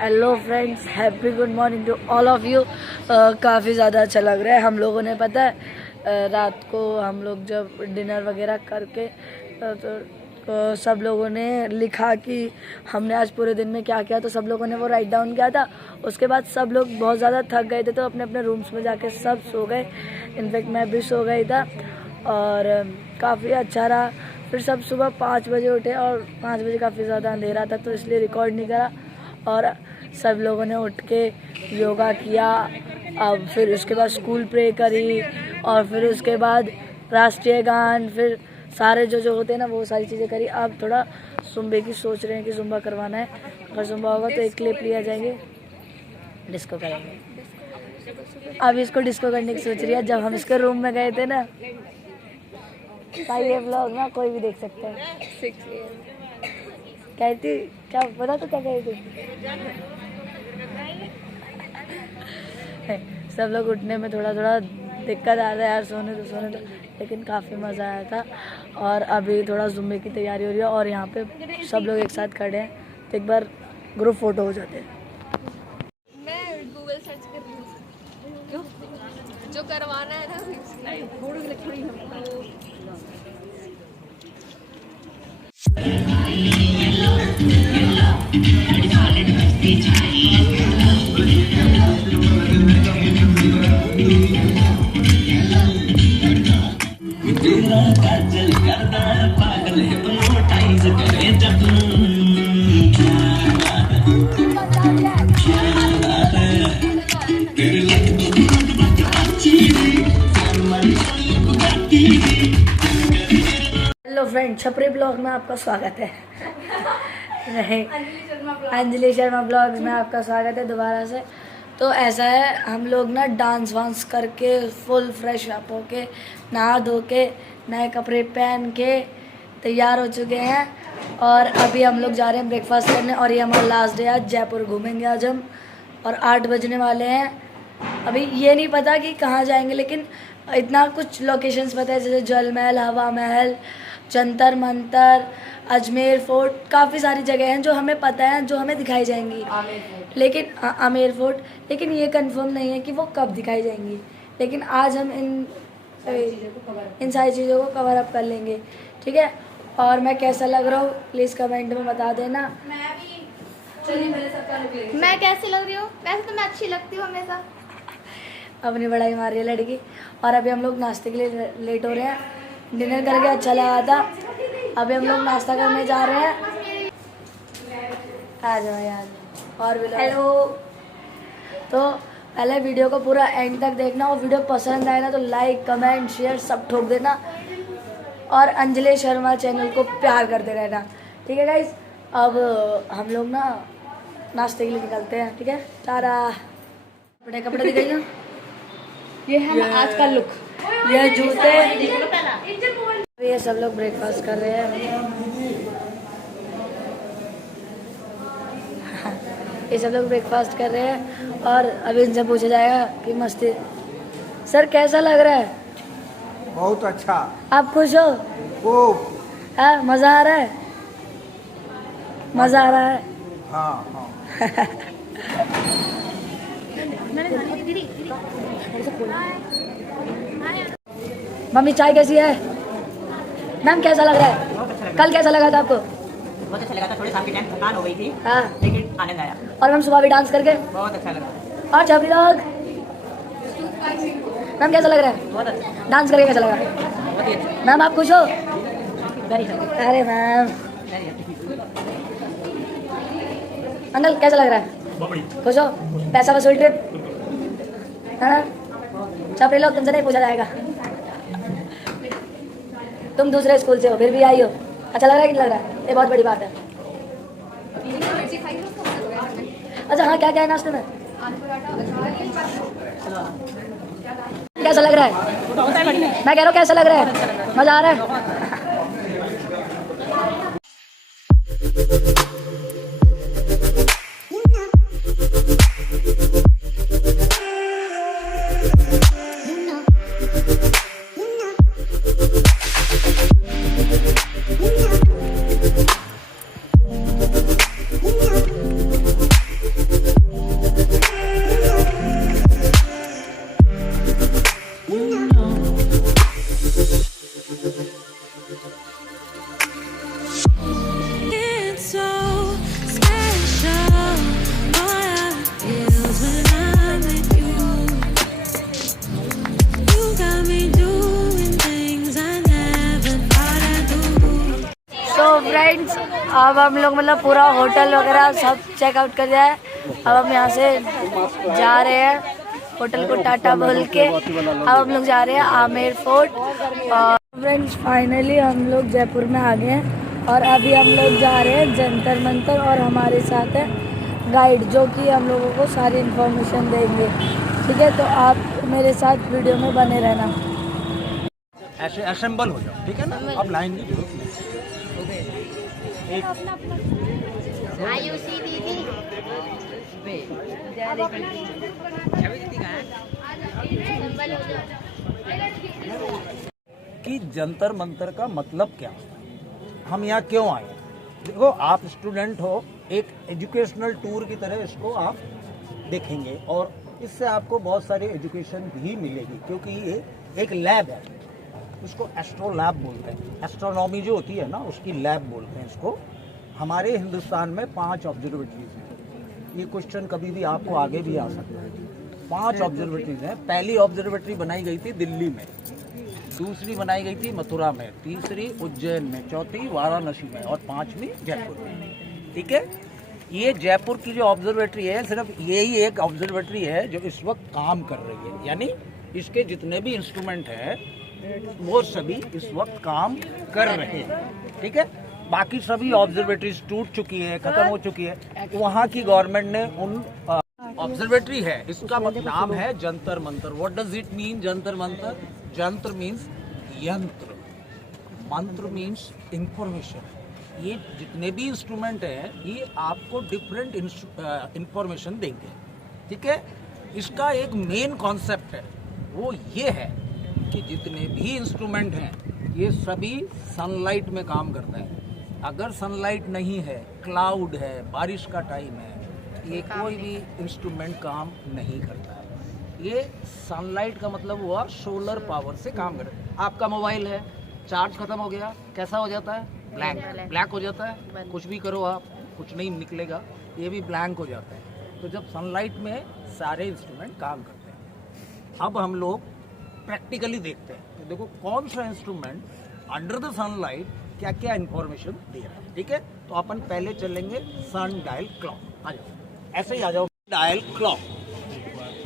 Hello friends, happy good morning to all of you. काफ़ी ज़्यादा अच्छा लग रहा है। हम लोगों ने पता है रात को हम लोग जब डिनर वगैरह करके तो सब लोगों ने लिखा कि हमने आज पूरे दिन में क्या किया, तो सब लोगों ने वो राइट डाउन किया था। उसके बाद सब लोग बहुत ज़्यादा थक गए थे तो अपने अपने रूम्स में जाके सब सो गए। इनफैक्ट मैं भी सो गई था और काफ़ी अच्छा रहा। फिर सब सुबह 5 बजे उठे और 5 बजे काफ़ी ज़्यादा अंधेरा था तो इसलिए रिकॉर्ड नहीं करा। और सब लोगों ने उठ के योगा किया, अब फिर उसके बाद स्कूल प्रे करी और फिर उसके बाद राष्ट्रीय गान, फिर सारे जो होते हैं ना वो सारी चीज़ें करी। अब थोड़ा सुम्बे की सोच रहे हैं कि सुम्बा करवाना है। अगर सुम्बा होगा तो एक क्लिप लिया जाएंगे, डिस्को करेंगे। अब इसको डिस्को करने की सोच रही है। जब हम इसके रूम में गए थे ना, ये व्लॉग ना कोई भी देख सकता है। कहती क्या पता तो क्या कही थी। सब लोग उठने में थोड़ा दिक्कत आता है यार, सोने तो लेकिन काफ़ी मज़ा आया था। और अभी थोड़ा जुम्मे की तैयारी हो रही है और यहाँ पे सब लोग एक साथ खड़े हैं तो एक बार ग्रुप फोटो हो जाते हैं। मैं गूगल सर्च कर रही हूँ जो करवाना है ना। हेलो फ्रेंड, छपरी ब्लॉग में आपका स्वागत है। अंजलि शर्मा ब्लॉग्स में आपका स्वागत है दोबारा से। तो ऐसा है, हम लोग ना डांस वांस करके फुल फ्रेश अप होके नहा धो के नए कपड़े पहन के तैयार हो चुके हैं और अभी हम लोग जा रहे हैं ब्रेकफास्ट करने। और ये हमारा लास्ट डे है, जयपुर घूमेंगे आज हम और 8 बजने वाले हैं। अभी ये नहीं पता कि कहाँ जाएंगे, लेकिन इतना कुछ लोकेशंस पता है, जैसे जल महल, हवा महल, जंतर मंतर, अजमेर फोर्ट, काफ़ी सारी जगह हैं जो हमें पता है, जो हमें दिखाई जाएंगी। लेकिन आमेर फोर्ट, लेकिन ये कंफर्म नहीं है कि वो कब दिखाई जाएंगी। लेकिन आज हम इन सारी चीज़ों को कवर अप कर लेंगे, ठीक है। और मैं कैसा लग रहा हूँ प्लीज़ कमेंट में बता देना। मैं कैसी लग रही हूँ? वैसे तो मैं अच्छी लगती हूँ हमेशा। अपनी बड़ाई मार रही है लड़की। और अभी हम लोग नाश्ते के लिए लेट हो रहे हैं। डिनर करके अच्छा लगा था, अभी हम लोग नाश्ता करने जा रहे हैं। आ जाओ यार। और हेलो। तो पहले वीडियो को पूरा एंड तक देखना और वीडियो पसंद आए ना तो लाइक कमेंट शेयर सब ठोक देना और अंजलि शर्मा चैनल को प्यार करते रहना, ठीक है गाइस। अब हम लोग ना नाश्ते के लिए निकलते हैं, ठीक है। तारा कपड़े दिखाइए ना, ये है आज का लुक, ये जूते। ये सब लोग ब्रेकफास्ट कर रहे हैं। ये सब लोग ब्रेकफास्ट कर रहे हैं और अभी इनसे पूछा जाएगा कि मस्ती सर कैसा लग रहा है? बहुत अच्छा। आप खुश हो? हाँ, मज़ा आ रहा है? मज़ा आ रहा है? हाँ। मम्मी चाय कैसी है? मैम कैसा लग रहा है? कल कैसा लगा था आपको? बहुत अच्छा लगा था। थोड़ी शाम के टाइम थकान हो गई थी, हाँ, लेकिन आनंद आया। और मैम सुबह भी डांस करके बहुत अच्छा लगा। और छपरी लोग मैम कैसा लग रहा है? बहुत अच्छा, डांस करके कैसा लगा? बहुत ही अच्छा। मैम आप खुश हो? वेरी हैप्पी, अरे मैम। Very happy. अंकल कैसा लग रहा है? खुश हो? पैसा वसूल ट्रिप है ना? छपरी लोग तुमसे नहीं पूछा जाएगा, तुम दूसरे स्कूल से हो फिर भी आई हो। अच्छा लग रहा है कि लग रहा है? ये बहुत बड़ी बात है। अच्छा हाँ, क्या क्या है नाश्ते में? कैसा लग रहा है? मैं कह रहा हूँ कैसा लग रहा है? मज़ा आ रहा है? फ्रेंड्स, अब हम लोग मतलब पूरा होटल वगैरह सब चेकआउट कर दिया है। अब हम यहाँ से जा रहे हैं होटल को टाटा बोल के। अब हम लोग जा रहे हैं आमेर फोर्ट। और फ्रेंड्स फाइनली हम लोग जयपुर में आ गए हैं और अभी हम लोग जा रहे हैं जंतर मंतर। और हमारे साथ है गाइड जो कि हम लोगों को सारी इन्फॉर्मेशन देंगे। ठीक है, तो आप मेरे साथ वीडियो में बने रहना। ऐसे असेंबल हो जाओ, ठीक है ना। अब लाइन की जरूरत नहीं। आयुषी दीदी कि जंतर मंतर का मतलब क्या होता है, हम यहाँ क्यों आए। देखो, आप स्टूडेंट हो, एक एजुकेशनल टूर की तरह इसको आप देखेंगे और इससे आपको बहुत सारी एजुकेशन भी मिलेगी, क्योंकि ये एक लैब है। उसको एस्ट्रो लैब बोलते हैं। एस्ट्रोनॉमी जो होती है ना, उसकी लैब बोलते हैं इसको। हमारे हिंदुस्तान में 5 ऑब्जर्वेटरीज हैं। ये क्वेश्चन कभी भी आपको आगे भी आ सकता है। 5 ऑब्जर्वेटरीज हैं। पहली ऑब्जर्वेटरी बनाई गई थी दिल्ली में, दूसरी बनाई गई थी मथुरा में, तीसरी उज्जैन में, चौथी वाराणसी में और 5वीं जयपुर में। ठीक है, ये जयपुर की जो ऑब्जर्वेटरी है, सिर्फ यही एक ऑब्जर्वेटरी है जो इस वक्त काम कर रही है। यानी इसके जितने भी इंस्ट्रूमेंट हैं वो सभी इस वक्त काम कर रहे हैं। ठीक है, बाकी सभी ऑब्जर्वेटरीज टूट चुकी है, खत्म हो चुकी है। वहाँ की गवर्नमेंट ने उन ऑब्जर्वेटरी है, इसका नाम है Jantar Mantar. What does it mean Jantar Mantar? Jantar means यंत्र, मंत्र मीन्स इंफॉर्मेशन। ये जितने भी इंस्ट्रूमेंट हैं ये आपको डिफरेंट इंफॉर्मेशन देंगे। ठीक है, इसका एक मेन कॉन्सेप्ट है, वो ये है कि जितने भी इंस्ट्रूमेंट हैं ये सभी सनलाइट में काम करते हैं। अगर सनलाइट नहीं है, क्लाउड है, बारिश का टाइम है, ये कोई भी इंस्ट्रूमेंट काम नहीं करता है। ये सनलाइट का मतलब हुआ सोलर पावर से काम करता है। आपका मोबाइल है, चार्ज खत्म हो गया, कैसा हो जाता है? ब्लैक हो जाता है। कुछ भी करो आप, कुछ नहीं निकलेगा, ये भी ब्लैंक हो जाता है। तो जब सनलाइट में सारे इंस्ट्रूमेंट काम करते हैं। अब हम लोग प्रैक्टिकली देखते हैं तो देखो कौन सा इंस्ट्रूमेंट अंडर द सनलाइट क्या क्या इंफॉर्मेशन दे रहा है। ठीक है, तो अपन पहले चलेंगे सन डायल क्लॉक। आ जाओ, ऐसे ही आ जाओ। डायल क्लॉक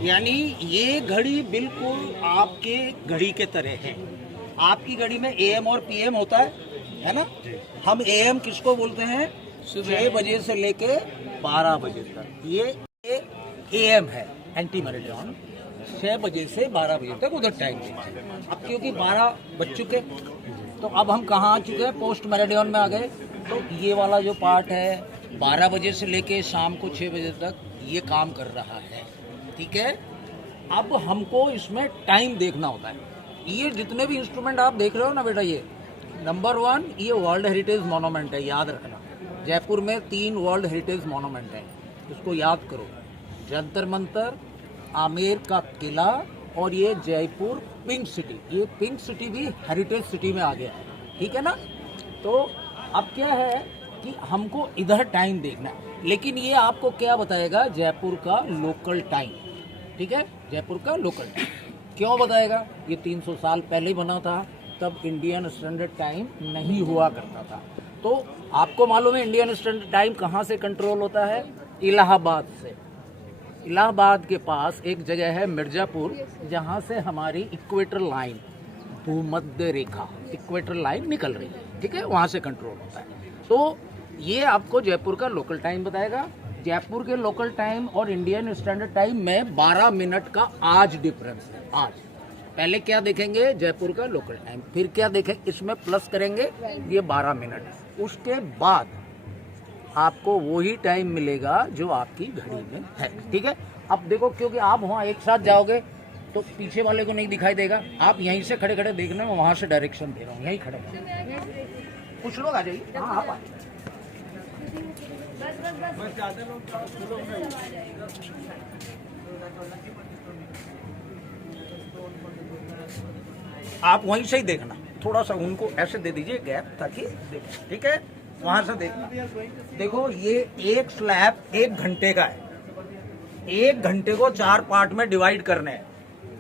यानी ये घड़ी बिल्कुल आपके घड़ी के तरह है। आपकी घड़ी में AM और PM होता है ना। हम AM किसको बोलते हैं? 6 बजे से लेके 12 बजे तक। ये AM है, एंटी मेरिडियन। 6 बजे से 12 बजे तक उधर टाइम दीजिए। अब क्योंकि 12 बज चुके, तो अब हम कहाँ आ चुके हैं? पोस्ट मेरिडियन में आ गए। तो ये वाला जो पार्ट है 12 बजे से लेके शाम को 6 बजे तक ये काम कर रहा है। ठीक है, अब हमको इसमें टाइम देखना होता है। ये जितने भी इंस्ट्रूमेंट आप देख रहे हो ना बेटा, ये नंबर 1 ये वर्ल्ड हेरिटेज मोनूमेंट है, याद रखना। जयपुर में 3 वर्ल्ड हेरिटेज मोनूमेंट है, इसको याद करो। जंतर मंतर, आमेर का किला और ये जयपुर पिंक सिटी। ये पिंक सिटी भी हेरिटेज सिटी में आ गया है। ठीक है ना। तो अब क्या है कि हमको इधर टाइम देखना है, लेकिन ये आपको क्या बताएगा? जयपुर का लोकल टाइम। ठीक है, जयपुर का लोकल टाइम क्यों बताएगा? ये 300 साल पहले ही बना था, तब इंडियन स्टैंडर्ड टाइम नहीं हुआ करता था। तो आपको मालूम है इंडियन स्टैंडर्ड टाइम कहाँ से कंट्रोल होता है? इलाहाबाद से। इलाहाबाद के पास एक जगह है मिर्जापुर, जहाँ से हमारी इक्वेटर लाइन, भूमध्य रेखा, इक्वेटर लाइन निकल रही है। ठीक है, वहाँ से कंट्रोल होता है। तो ये आपको जयपुर का लोकल टाइम बताएगा। जयपुर के लोकल टाइम और इंडियन स्टैंडर्ड टाइम में 12 मिनट का आज डिफरेंस है। आज पहले क्या देखेंगे? जयपुर का लोकल टाइम। फिर क्या देखेंगे? इसमें प्लस करेंगे ये 12 मिनट। उसके बाद आपको वही टाइम मिलेगा जो आपकी घड़ी में है। ठीक है, अब देखो क्योंकि आप वहाँ एक साथ जाओगे तो पीछे वाले को नहीं दिखाई देगा। आप यहीं से खड़े खड़े देखना, मैं वहाँ से डायरेक्शन दे रहा हूँ, यहीं खड़े। कुछ लोग आ जाइए। हाँ, आप आ जाइए। आप वहीं से ही देखना, थोड़ा सा उनको ऐसे दे दीजिए गैप ताकि देखें। ठीक है, वहां से देखना। देखो ये एक स्लैब 1 घंटे का है। 1 घंटे को 4 पार्ट में डिवाइड करने हैं।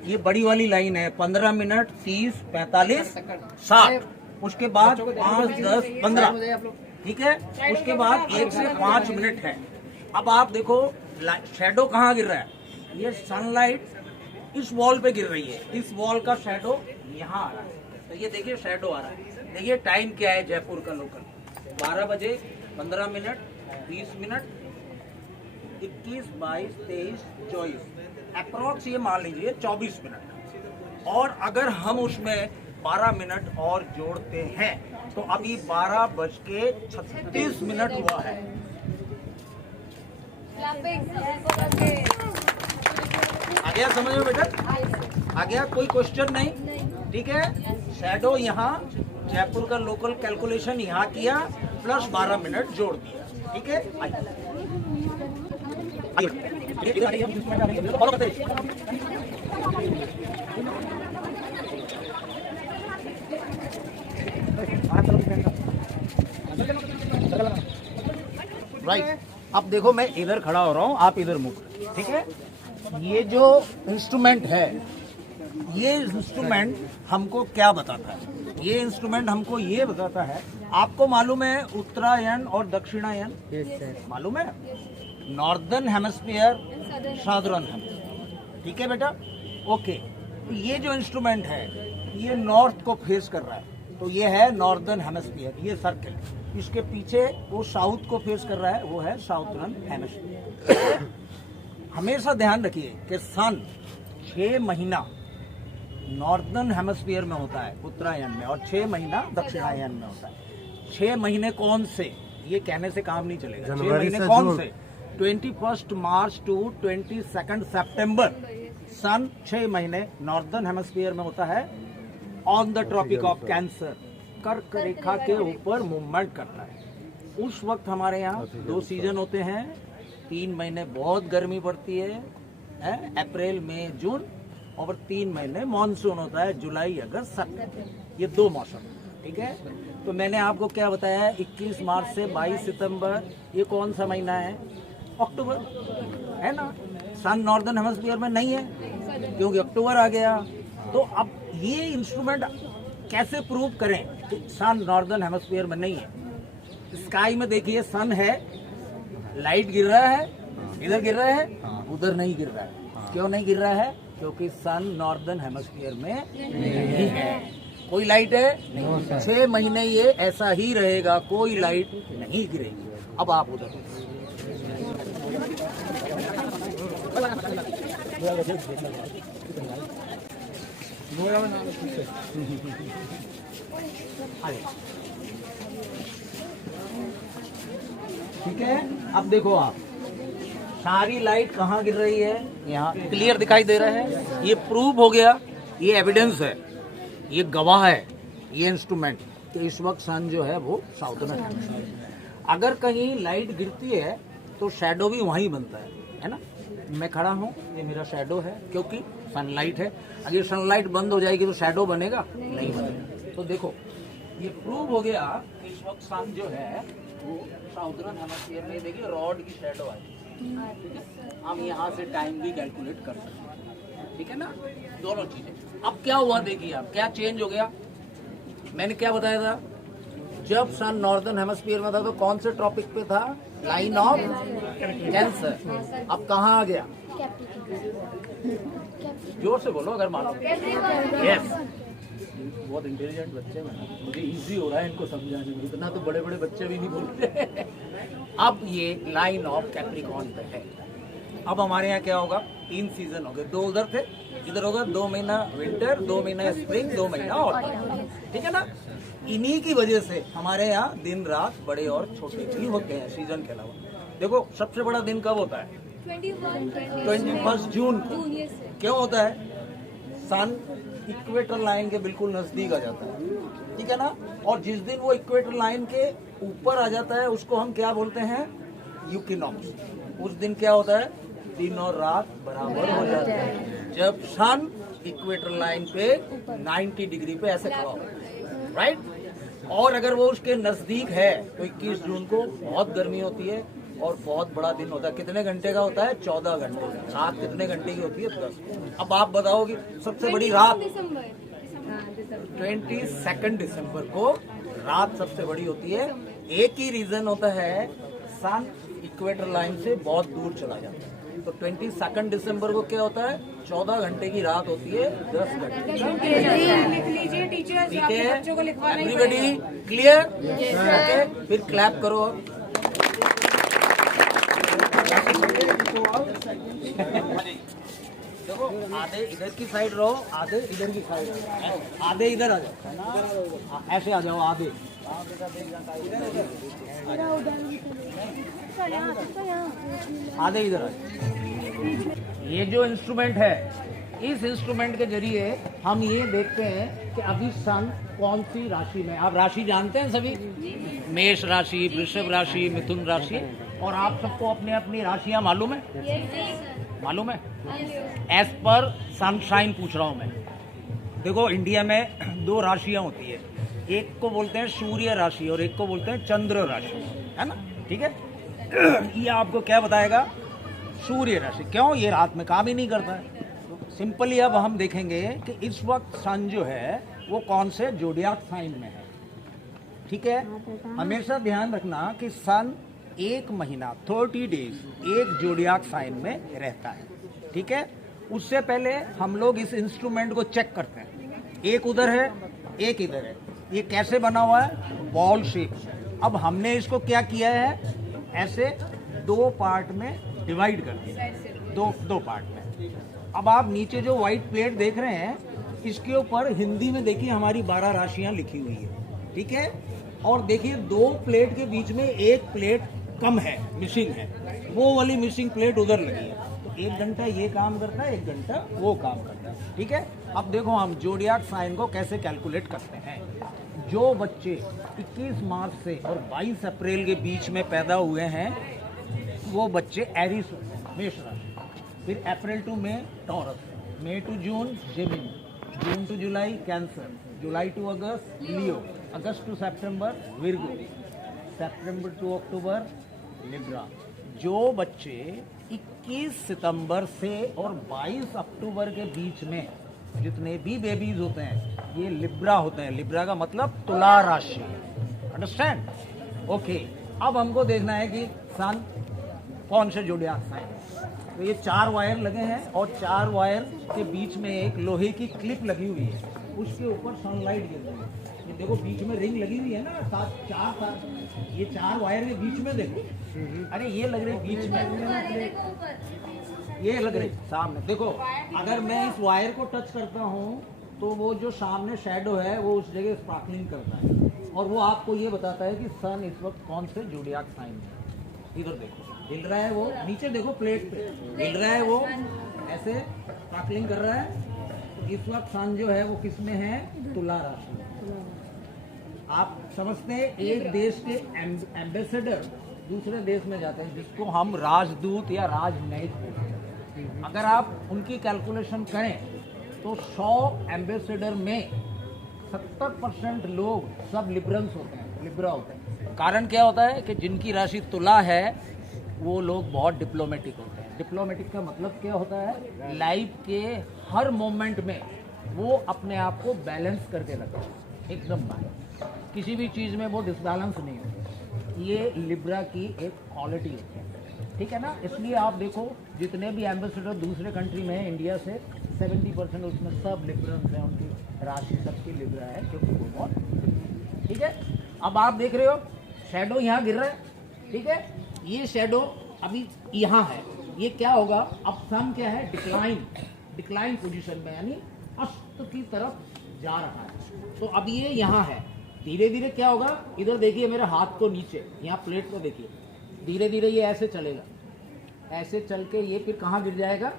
ये बड़ी वाली लाइन है 15 मिनट, 30, 45, 60। उसके बाद 5, 10, 15। ठीक है। उसके बाद 1 से 5 मिनट है। अब आप देखो शैडो कहाँ गिर रहा है, ये सनलाइट इस वॉल पे गिर रही है, इस वॉल का शैडो यहाँ आ रहा है। तो ये देखिए शैडो आ रहा है। देखिए टाइम क्या है जयपुर का लोकल, 12 बजे 15 मिनट 20 मिनट 21, 22, 23, 24 अप्रोक्स ये मान लीजिए 24 मिनट। और अगर हम उसमें 12 मिनट और जोड़ते हैं तो अभी 12:36 हुआ है। आ गया समझ में बेटा? आ गया, कोई क्वेश्चन नहीं? ठीक है। शैडो यहाँ जयपुर का लोकल कैलकुलेशन यहाँ किया प्लस 12 मिनट जोड़ दिया। ठीक है, फॉलो करते रहिए। राइट, अब देखो मैं इधर खड़ा हो रहा हूँ, आप इधर मुड़, ठीक है। ये जो इंस्ट्रूमेंट है, ये इंस्ट्रूमेंट हमको क्या बताता है? ये इंस्ट्रूमेंट हमको ये बताता है, आपको मालूम है उत्तरायण और दक्षिणायन? मालूम है? नॉर्दर्न हेमिस्फीयर, साउदर्न हेमिस्फीयर, ठीक है बेटा? ओके, तो ये जो इंस्ट्रूमेंट है ये नॉर्थ को फेस कर रहा है, तो ये है नॉर्दर्न हेमिस्फीयर, ये सर्कल। इसके पीछे वो साउथ को फेस कर रहा है, वो है साउदर्न हेमिस्फीयर। हमेशा ध्यान रखिए कि सन 6 महीना नॉर्दर्न हेमिस्फीयर में होता है, उत्तरायण में, और 6 महीना दक्षिणायन में होता है। 6 महीने कौन से, ये कहने से काम नहीं चलेगा। 6 महीने कौन से? 21 मार्च टू 22 सितंबर सन 6 महीने नॉर्दर्न हेमिस्फीयर में होता है। On the tropic of cancer, कर्क रेखा के ऊपर मूवमेंट करता है। उस वक्त हमारे यहाँ 2 सीजन होते हैं। 3 महीने बहुत गर्मी पड़ती है, अप्रैल मई जून, और 3 महीने मानसून होता है, जुलाई अगस्त सितंबर। ये 2 मौसम, ठीक है। तो मैंने आपको क्या बताया है, 21 मार्च से 22 सितंबर, ये कौन सा महीना है? अक्टूबर, है ना? सन नॉर्दर्न हेमिस्फीयर में नहीं है क्योंकि अक्टूबर आ गया। तो अब ये इंस्ट्रूमेंट कैसे प्रूव करें कि सन नॉर्दर्न हेमिस्फीयर में नहीं है? स्काई में देखिए सन है, लाइट गिर रहा है, इधर गिर रहा है, उधर नहीं गिर रहा है। क्यों नहीं गिर रहा है? क्योंकि सन नॉर्दर्न हेमिस्फीयर में नहीं है। कोई लाइट है नहीं, 6 महीने ये ऐसा ही रहेगा, कोई लाइट नहीं गिरेगी। अब आप उधर ठीक है। अब देखो आप, सारी लाइट कहाँ गिर रही है? यहाँ क्लियर दिखाई दे रहा है। ये प्रूव हो गया, ये एविडेंस है, ये गवाह है, ये इंस्ट्रूमेंट कि इस वक्त सन जो है वो साउदर्न हेमिस्फीयर। अगर कहीं लाइट गिरती है तो शैडो भी वहीं बनता है ना? मैं खड़ा हूँ, ये मेरा शैडो है क्योंकि सनलाइट है। अगर सनलाइट बंद हो जाएगी तो शैडो बनेगा? नहीं बनेगा। तो देखो ये प्रूव हो गया कि इस वक्त सन जो है वो साउदर्न हेमिस्फीयर में। देखिए रॉड की शैडो आई, हम यहाँ से टाइम भी कैलकुलेट कर सकते हैं, ठीक है ना? दोनों चीजें। अब क्या हुआ देखिए, आप क्या चेंज हो गया। मैंने क्या बताया था, जब सन नॉर्दर्न हेमिस्फीयर में था तो कौन से ट्रॉपिक पे था? Line of cancer. अब कहाँ आ गया? जोर से बोलो अगर मानो। यस, बहुत इंटेलिजेंट बच्चे हैं, मुझे इजी हो रहा है इनको समझाने में, इतना तो बड़े बड़े बच्चे भी नहीं बोलते। अब ये लाइन ऑफ कैप्रिकॉर्न पे है। अब हमारे यहाँ क्या होगा? 3 सीजन हो गए, 2 उधर थे, इधर होगा 2 महीना विंटर, 2 महीना स्प्रिंग, 2 महीना ऑटम, ठीक है ना? इन्हीं की वजह से हमारे यहाँ दिन रात बड़े और छोटे भी होते हैं सीजन के अलावा। देखो सबसे बड़ा दिन कब होता है? 21 जून को। क्यों होता है? सन इक्वेटर लाइन के बिल्कुल नजदीक आ जाता है, ठीक है ना? और जिस दिन वो इक्वेटर लाइन के ऊपर आ जाता है उसको हम क्या बोलते हैं? यूकिनॉक्स। उस दिन क्या होता है? दिन और रात बराबर हो जाते हैं, जब सन इक्वेटर लाइन पे 90 डिग्री पे ऐसे खड़ा होता है, राइट? और अगर वो उसके नजदीक है तो 21 जून को बहुत गर्मी होती है और बहुत बड़ा दिन होता है। कितने घंटे का होता है? 14 घंटे का। रात कितने घंटे की होती है? 10। अब आप बताओगे सबसे बड़ी रात 22 दिसंबर को रात सबसे बड़ी होती है एक ही रीजन होता है, सन इक्वेटर लाइन से बहुत दूर चला जाता है। तो 22 दिसंबर को क्या होता है, 14 घंटे की रात होती है, 10 घंटे। लिख लीजिए टीचर, ठीक आपके है, बच्चों को लिखवाना ही एवरीबडी क्लियर? ओके, फिर क्लैप करो। देखो, आधे इधर की साइड रहो, आधे इधर की साइड रहो, आधे इधर आ जाओ, ऐसे आ जाओ, आधे आधे इधर आ जाओ। ये जो इंस्ट्रूमेंट है, इस इंस्ट्रूमेंट के जरिए हम ये देखते हैं कि अभी सन कौन सी राशि में। आप राशि जानते हैं सभी, मेष राशि, वृषभ राशि, मिथुन राशि, और आप सबको अपनी अपनी राशियां मालूम है? मालूम है? एज पर सनशाइन पूछ रहा हूं मैं। देखो, इंडिया में 2 राशियां होती है, एक को बोलते हैं सूर्य राशि और एक को बोलते हैं चंद्र राशि, है ना? ठीक है। ये आपको क्या बताएगा? सूर्य राशि। क्यों? ये रात में काम ही नहीं करता है। सिंपली अब हम देखेंगे कि इस वक्त सन जो है वो कौन से जोडियाक साइन में है। ठीक है, हमेशा ध्यान रखना कि सन 1 महीना 30 डेज एक जोडियाक साइन में रहता है। ठीक है, उससे पहले हम लोग इस इंस्ट्रूमेंट को चेक करते हैं। एक उधर है, एक इधर है। ये कैसे बना हुआ है? Ball shape. अब हमने इसको क्या किया है, ऐसे 2 पार्ट में डिवाइड कर दिया, दो पार्ट में। अब आप नीचे जो व्हाइट प्लेट देख रहे हैं, इसके ऊपर हिंदी में देखिए हमारी 12 राशियां लिखी हुई है। ठीक है, और देखिए 2 प्लेट के बीच में एक प्लेट कम है, मिसिंग है, वो वाली मिसिंग प्लेट उधर लगी है। तो 1 घंटा ये काम करता है, 1 घंटा वो काम करता है। ठीक है, अब देखो हम जोडियाक साइन को कैसे कैलकुलेट करते हैं। जो बच्चे 21 मार्च से और 22 अप्रैल के बीच में पैदा हुए हैं, वो बच्चे एरिस होते हैं, मेष राशि। फिर अप्रैल टू मई टॉरस, मई to June Gemini, June to July Cancer, July to अगस्त लियो, अगस्त टू सितंबर विर्गो, सितंबर टू अक्टूबर लिब्रा। जो बच्चे 21 सितंबर से और 22 अक्टूबर के बीच में जितने भी बेबीज होते हैं, ये लिब्रा होते हैं। लिब्रा का मतलब तुला राशि। अंडरस्टैंड? ओके, अब हमको देखना है कि सन कौन से जोडियाक साइन है। तो ये 4 वायर लगे हैं और 4 वायर के बीच में एक लोहे की क्लिप लगी हुई है, उसके ऊपर सनलाइट गिर रही है। ये देखो बीच में रिंग लगी हुई है ना, 4 ये 4 वायर के बीच में देखो, अरे ये लग रही बीच में, ये लग रही सामने। देखो, अगर मैं इस वायर को टच करता हूँ तो वो जो सामने शैडो है वो उस जगह स्पार्कलिंग करता है, और वो आपको ये बताता है कि सन इस वक्त कौन से जोडियाक साइन है। इधर देखो, हिल रहा है वो, नीचे देखो प्लेट पे हिल रहा है वो, ऐसे स्पार्कलिंग कर रहा है। तो इस वक्त सन जो है वो किस में है? तुला राशि में। आप समझते हैं, एक देश के एम्बेसडर दूसरे देश में जाते हैं, जिसको हम राजदूत या राजनयिक बोलते हैं। अगर आप उनकी कैलकुलेशन करें तो 100 एम्बेसडर में 70% लोग सब लिबरल्स होते हैं, लिब्रा होते हैं। कारण क्या होता है कि जिनकी राशि तुला है वो लोग बहुत डिप्लोमेटिक होते हैं। डिप्लोमेटिक का मतलब क्या होता है? लाइफ के हर मोमेंट में वो अपने आप को बैलेंस करके रखते हैं, एकदम बैलेंस, किसी भी चीज़ में वो डिसबैलेंस नहीं होती। ये लिब्रा की एक क्वालिटी होती है। ठीक है ना? इसलिए आप देखो जितने भी एम्बेसडर दूसरे कंट्री में हैं इंडिया से, 70% उसमें सब लिबरल्स हैं, उनकी राशि सबकी लिब्रा है, क्योंकि वो बहुत। ठीक है, अब आप देख रहे हो शैडो यहाँ गिर रहा है। ठीक है, ये शैडो अभी यहाँ है, ये क्या होगा? अब सन क्या है? डिक्लाइन पोजीशन में, यानी अस्त की तरफ जा रहा है। तो अब ये यहाँ है, धीरे धीरे क्या होगा? इधर देखिए मेरे हाथ को नीचे, यहाँ प्लेट को देखिए, धीरे धीरे ये ऐसे चलेगा, ऐसे चल के ये फिर कहाँ गिर जाएगा?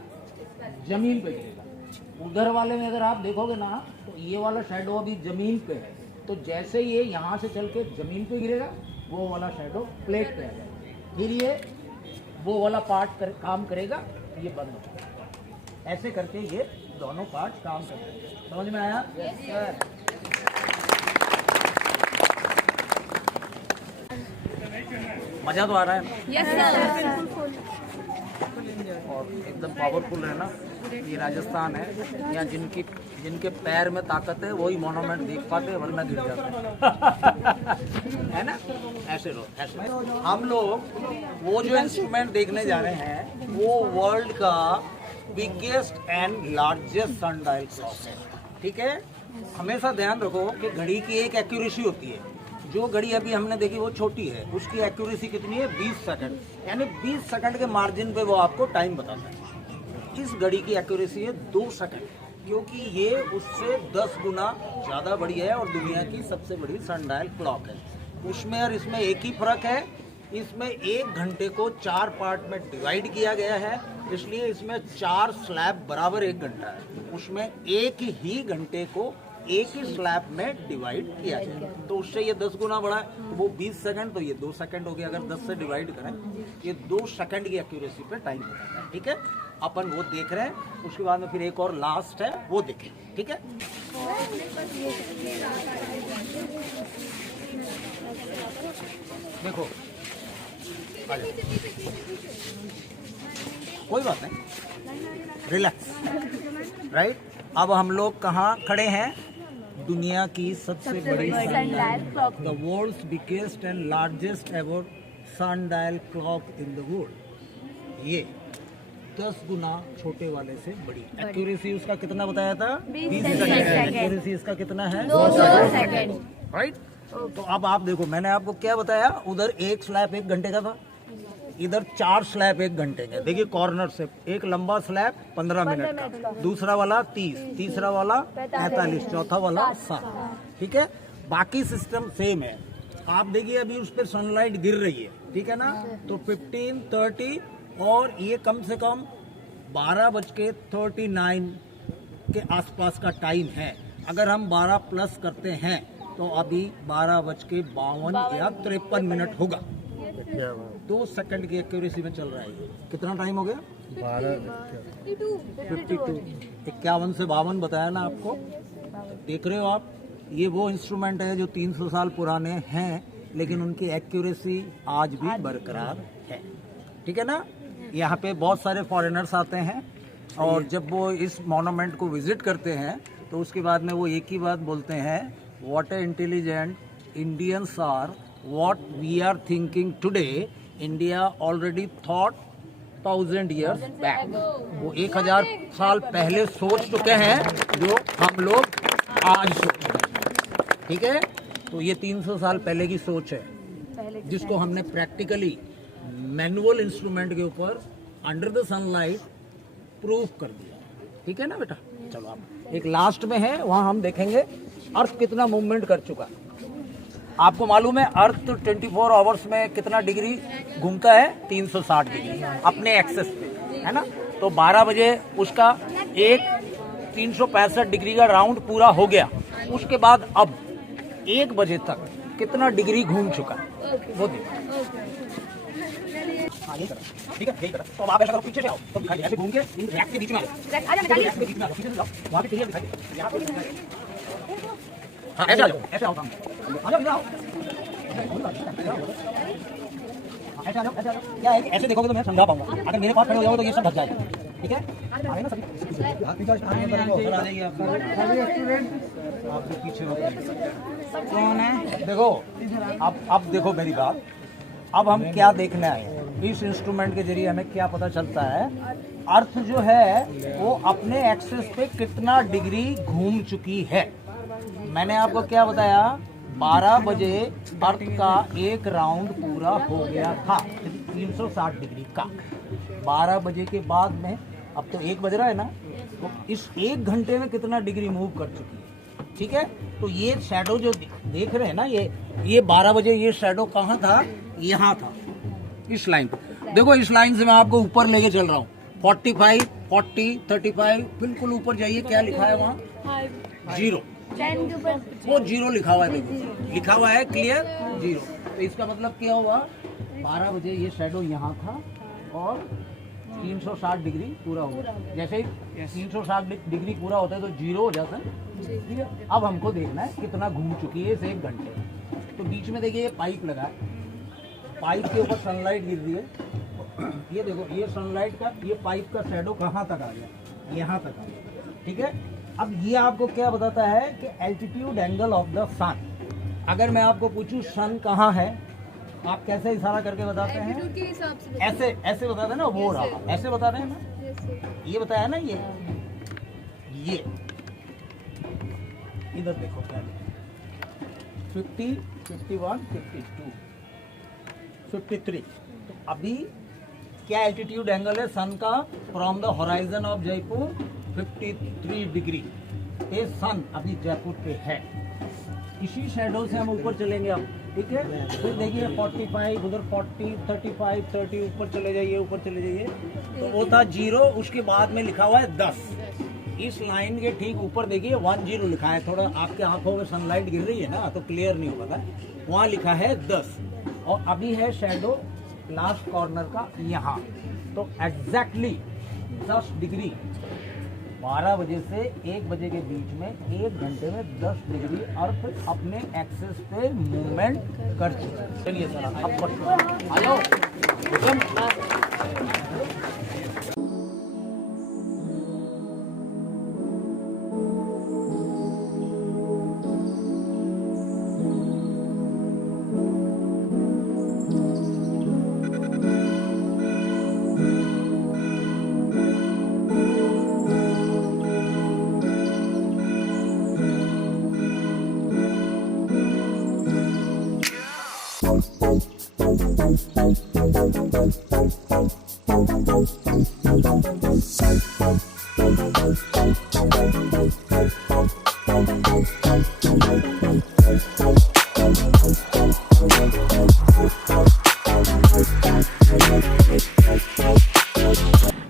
जमीन पे गिरेगा। उधर वाले में अगर आप देखोगे ना, तो ये वाला शैडो अभी जमीन पे है, तो जैसे ये यहाँ से चल के जमीन पे गिरेगा, वो वाला शैडो प्लेट पे आएगा, फिर ये वो वाला पार्ट काम करेगा, ये बंद हो जाएगा। ऐसे करके ये दोनों पार्ट काम करते हैं। समझ में आया? yes, मजा तो आ रहा है यस सर। और एकदम पावरफुल है ना। ये राजस्थान है, यहाँ जिनकी जिनके पैर में ताकत है वही मोनूमेंट देख पाते हैं, वरना गिर जाते हैं। है ना? ऐसे लो, ऐसे। हम लोग वो जो इंस्ट्रूमेंट देखने जा रहे हैं वो वर्ल्ड का biggest and largest sundial clock है। ठीक है, हमेशा ध्यान रखो कि घड़ी की एक एक्यूरेसी होती है। जो घड़ी अभी हमने देखी वो छोटी है, उसकी एक्यूरेसी कितनी है? 20 सेकंड, यानी 20 सेकंड के मार्जिन पे वो आपको टाइम बताता है। इस घड़ी की एक्यूरेसी है 2 सेकंड, क्योंकि ये उससे 10 गुना ज़्यादा बड़ी है और दुनिया की सबसे बड़ी सनडायल क्लॉक है। उसमें और इसमें एक ही फर्क है, इसमें 1 घंटे को 4 पार्ट में डिवाइड किया गया है, इसलिए इसमें 4 स्लैब बराबर 1 घंटा है। उसमें एक ही घंटे को एक ही स्लैब में डिवाइड किया जाए, तो उससे ये 10 गुना बड़ा है। तो वो 20 सेकंड, तो ये 2 सेकंड हो गया। अगर 10 से डिवाइड करें, ये 2 सेकंड की एक्यूरेसी पे टाइम बताता है। ठीक है, अपन वो देख रहे हैं, उसके बाद में फिर एक और लास्ट है वो देखें। ठीक है, देखो कोई बात नहीं, रिलैक्स। राइट, अब हम लोग कहाँ खड़े हैं? दुनिया की सबसे बड़ी sundial clock, the world's biggest and largest ever sundial clock in the world. ये 10 गुना छोटे वाले से बड़ी। एक्यूरेसी उसका कितना बताया था? 20 सेकंड। एक्यूरेसी इसका कितना है? 2 सेकंड। राइट, तो अब आप देखो, मैंने आपको क्या बताया? उधर एक स्लैब 1 घंटे का था, इधर 4 स्लैब 1 घंटे के। देखिए कॉर्नर से एक लंबा स्लैब 15 मिनट का, दूसरा वाला 30, तीसरा वाला 45, चौथा वाला 7। ठीक है, बाकी सिस्टम सेम है। आप देखिए अभी उस पर सनलाइट गिर रही है, ठीक है ना? तो 15, 30 और ये कम से कम 12:39 के आसपास का टाइम है। अगर हम 12 प्लस करते हैं तो अभी 12:52 या 53 मिनट होगा। 2 सेकंड की एक्यूरेसी में चल रहा है। कितना टाइम हो गया? 52, 51 से 52 बताया ना आपको। देख रहे हो आप, ये वो इंस्ट्रूमेंट है जो 300 साल पुराने हैं, लेकिन उनकी एक्यूरेसी आज भी बरकरार है। ठीक है ना? यहाँ पे बहुत सारे फॉरेनर्स आते हैं और जब वो इस मोनूमेंट को विजिट करते हैं तो उसके बाद में वो एक ही बात बोलते हैं, what a intelligent Indians are, what we are thinking today, India already thought 1000 years back। वो 1000 साल पहले सोच चुके हैं जो हम लोग आज सोच रहे हैं। ठीक है, तो ये 300 साल पहले की सोच है, जिसको हमने प्रैक्टिकली मैनुअल इंस्ट्रूमेंट के ऊपर अंडर द सनलाइट प्रूफ कर दिया। ठीक है ना बेटा? चलो आप एक लास्ट में है, वहां हम देखेंगे अर्थ कितना मूवमेंट कर चुका है। आपको मालूम है अर्थ 24 आवर्स में कितना डिग्री घूमता है? 360 डिग्री अपने एक्सेस पे, है ना? तो 12 बजे उसका एक 365 डिग्री का राउंड पूरा हो गया। उसके बाद अब 1 बजे तक कितना डिग्री घूम चुका है वो देखो। ठीक है, तो अब आप ऐसा करो, पीछे से आओ, तो दिखाई दे, ऐसे घूम के इन रैक के बीच में आओ, रैक के बीच में आओ, पीछे से जाओ, वहाँ पे क्लियर दिखाई दे, यहाँ पे दिखाई दे। हाँ, ऐसे आ जाओ, ऐसे आओ, आ जाओ, इधर आओ, ऐसे आ जाओ, ऐसे आ जाओ। क्या है, ऐसे देखोगे तो मैं समझा पाऊंगा, अगर मेरे पास खड़े हो जाओगे तो ये सब ढक जाएगा। ठीक है, आए ना सभी, आ जाइए आपके पीछे कौन है? देखो अब देखो मेरी बात, अब हम क्या देखने आए हैं? इस इंस्ट्रूमेंट के जरिए हमें क्या पता चलता है? अर्थ जो है वो अपने एक्सेस पे कितना डिग्री घूम चुकी है। मैंने आपको क्या बताया? 12 बजे अर्थ का एक राउंड पूरा हो गया था 360 डिग्री का। 12 बजे के बाद में, अब तो 1 बज रहा है ना, तो इस 1 घंटे में कितना डिग्री मूव कर चुकी है। ठीक है, तो ये शैडो जो देख रहे हैं ना, ये 12 बजे ये शैडो कहाँ था? यहाँ था, इस लाइन पर। देखो इस लाइन से मैं आपको ऊपर लेके चल रहा हूँ, 45, 40, 35, बिल्कुल ऊपर जाइए। क्या लिखा है वहाँ? 0। वो 0 लिखा हुआ है, देखो लिखा हुआ है क्लियर 0। तो इसका मतलब क्या हुआ? 12 बजे ये शैडो यहाँ था और 360 डिग्री पूरा हुआ। जैसे ही 360 डिग्री पूरा होता है तो 0 हो जाता है। अब हमको देखना है कितना घूम चुकी है इस 1 घंटे। तो बीच में देखिए ये पाइप लगा है, पाइप के ऊपर सनलाइट गिर रही है। ये देखो, ये सनलाइट का, ये पाइप का शैडो कहाँ तक आ गया? यहाँ तक आ गया। ठीक है, अब ये आपको क्या बताता है कि एल्टीट्यूड एंगल ऑफ द सन। अगर मैं आपको पूछूं सन कहाँ है, आप कैसे इशारा करके बताते हैं? एल्टीट्यूड के हिसाब से ऐसे ऐसे बताते हैं ना, वो रहा, ऐसे बता रहे हैं ना, जैसे ये बताया ना, ये इधर देखो क्या 50, 51, 52, 53। तो अभी क्या एल्टीट्यूड एंगल है सन का? From the horizon of Jaipur 53 degree पे सन अभी जयपुर पे है। इसी शैडो से हम ऊपर चलेंगे अब, ठीक है? फिर देखिए 45, उधर 40, 35, 30, ऊपर चले जाइए, ऊपर चले जाइए। तो वो था 0, उसके बाद में लिखा हुआ है 10। इस लाइन के ठीक ऊपर देखिए 10 लिखा है। थोड़ा आपके आंखों में सनलाइट गिर रही है ना, तो क्लियर नहीं हो पाता है। वहाँ लिखा है 10 और अभी है शैडो लास्ट कॉर्नर का यहाँ। तो एग्जैक्टली 10 डिग्री 12 बजे से 1 बजे के बीच में 1 घंटे में 10 डिग्री अर्थ अपने एक्सेस पे मूवमेंट कर चुका है। चलिए सर अब आ जाओ।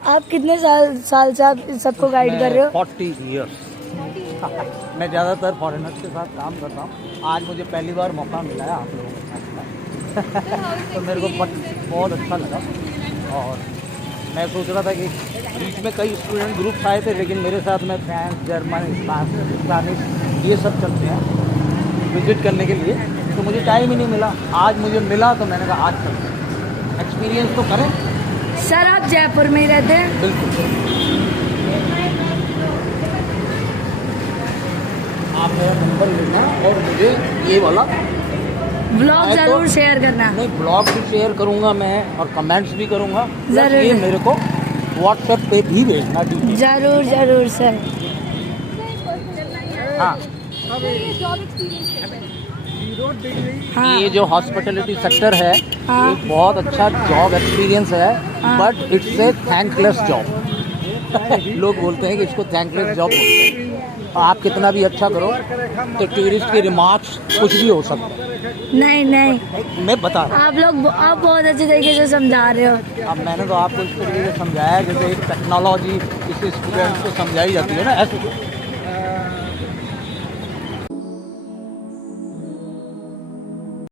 आप कितने साल से आप इस सबको गाइड कर रहे हो? 40 ईयर्स। मैं ज़्यादातर फॉरेनर्स के साथ काम करता हूँ। आज मुझे पहली बार मौका मिला है आप लोगों के साथ तो मेरे को बहुत अच्छा लगा। और मैं सोच रहा था कि बीच में कई स्टूडेंट ग्रुप्स आए थे, लेकिन मेरे साथ में फ्रांस, जर्मन, स्पेनिश ये सब चलते हैं विजिट करने के लिए, तो मुझे टाइम ही नहीं मिला। आज मुझे मिला तो मैंने कहा आज चलते हैं, एक्सपीरियंस तो करें। सर आप जयपुर में ही रहते हैं? बिल्कुल। आप मेरा नंबर लेना और मुझे ये वाला ब्लॉग मैं जरूर तो- शेयर करना। नहीं, ब्लॉग भी शेयर करूंगा मैं और कमेंट्स भी करूंगा। जरूर। ये मेरे को व्हाट्सएप पे भी भेजना दीजिए। जरूर जरूर सर। हाँ, ये जॉब एक्सपीरियंस है। हाँ ये जो हॉस्पिटैलिटी सेक्टर है हाँ। ये बहुत अच्छा जॉब एक्सपीरियंस है, हाँ। But it's a thankless job. लोग बोलते हैं कि इसको थैंकलेस जॉब बोलते हैं। आप कितना भी अच्छा करो तो टूरिस्ट के रिमार्क्स कुछ भी हो सकता है। नहीं नहीं, मैं बता रहा हूँ। आप बहुत अच्छे तरीके से समझा रहे हो। अब मैंने तो आपको इस तरीके से समझाया जैसे एक टेक्नोलॉजी किसी स्टूडेंट को समझाई जाती है ना, ऐसे